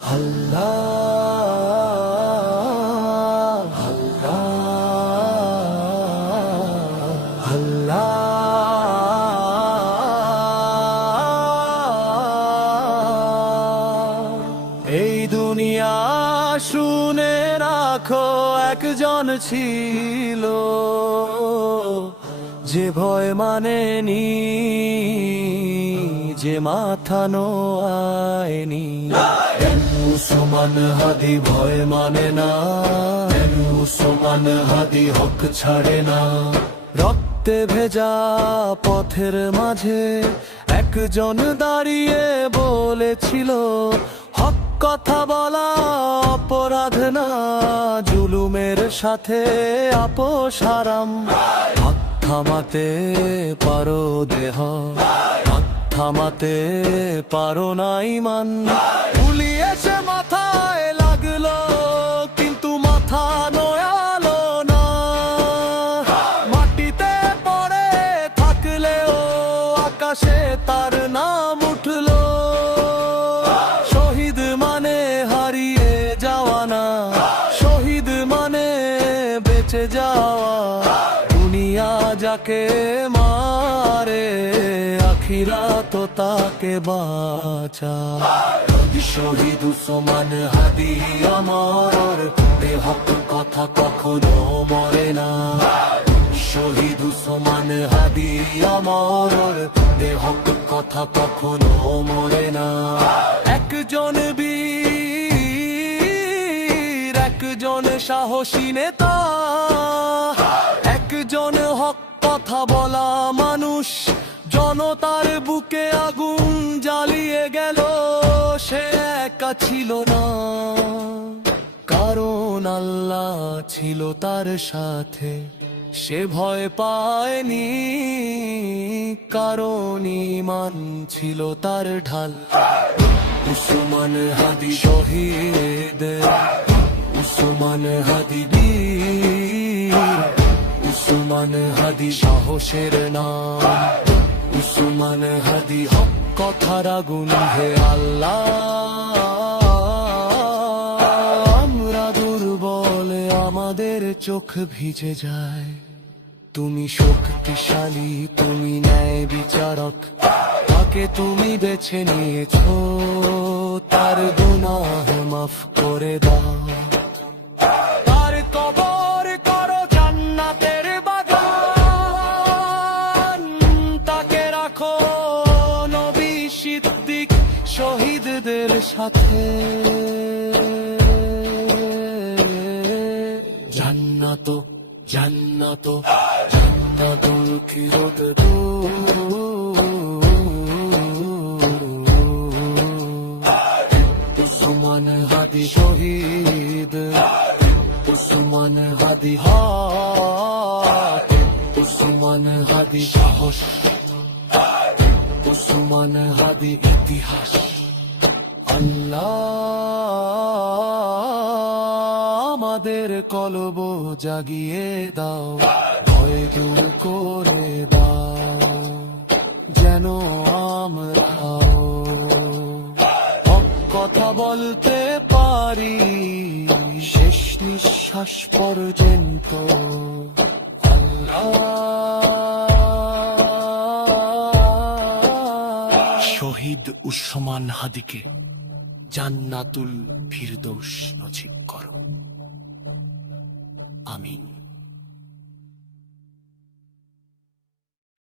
এই দুনিয়া শুনে রাখো একজন ছিল। যে ভয় মানে নি যে মাথা নোয়ায়নি। মুসলমান হাদি ভয় মানে না, মুসলমান হাদি হক ছাড়ে না। রক্তে ভেজা পথের মাঝে একজন দাঁড়িয়ে বলেছিল, হক কথা বলা অপরাধ না, জুলুমের সাথে আপোষ হারাম। থামাতে পারো দেহ। থামাতে পারো না ইমান। পুলিয়েছে মাথায় লাগল, কিন্তু মাথা নয়ালো না। মাটিতে পড়ে থাকলেও আকাশে তার নাম উঠল। শহীদ মানে হারিয়ে যাওয়া না। শহীদ মানে বেঁচে যাওয়া যাকে মারে, আখিরা তো তাকে বাঁচা। শহীদ সমান হাদি আমার দেহক কথা কখনো মরে না। শহীদ সমান হাদি আমার দেহক কথা কখনো মরে না। একজন বীর, একজন সাহসী নেতা একজন হক কথা বলা মানুষ। জনতার বুকে আগুন জ্বালিয়ে গেল, সে একা ছিল না। কারণ আল্লাহ ছিল তার সাথে, সে ভয় পায়নি। কারণ ইমান ছিল তার ঢাল। উসমান হাদি শহীদ, উসমান হাদি বীর। উসমান হাদি সাহসের নাম। উসমান হাদি হক কথার আগুন হে আল্লাহ। আমরা দুর্বলে, আমাদের চোখ ভিজে যায়। তুমি শক্তিশালী, তুমি ন্যায় বিচারক। তাকে তুমি বেছে নিয়েছো, তার গুনাহ মাফ করে দাও। শহীদদের সাথে। জান্নাত জান্নাত, জান্নাতুল কিরত উসমান হাদি শহীদ। উসমান হাদি হাত। উসমান হাদি সাহস। উসমান হাদি ইতিহাস। আল্লাহ আমাদের কলব জাগিয়ে দাও, ভয় দূর করে দাও, যেন আমরাও হক কথা বলতে পারি, শেষ নিঃশ্বাস পর্যন্ত শহীদ উসমান হাদিকে জান্নাতুল ফিরদৌস নজিক করো। আমিন।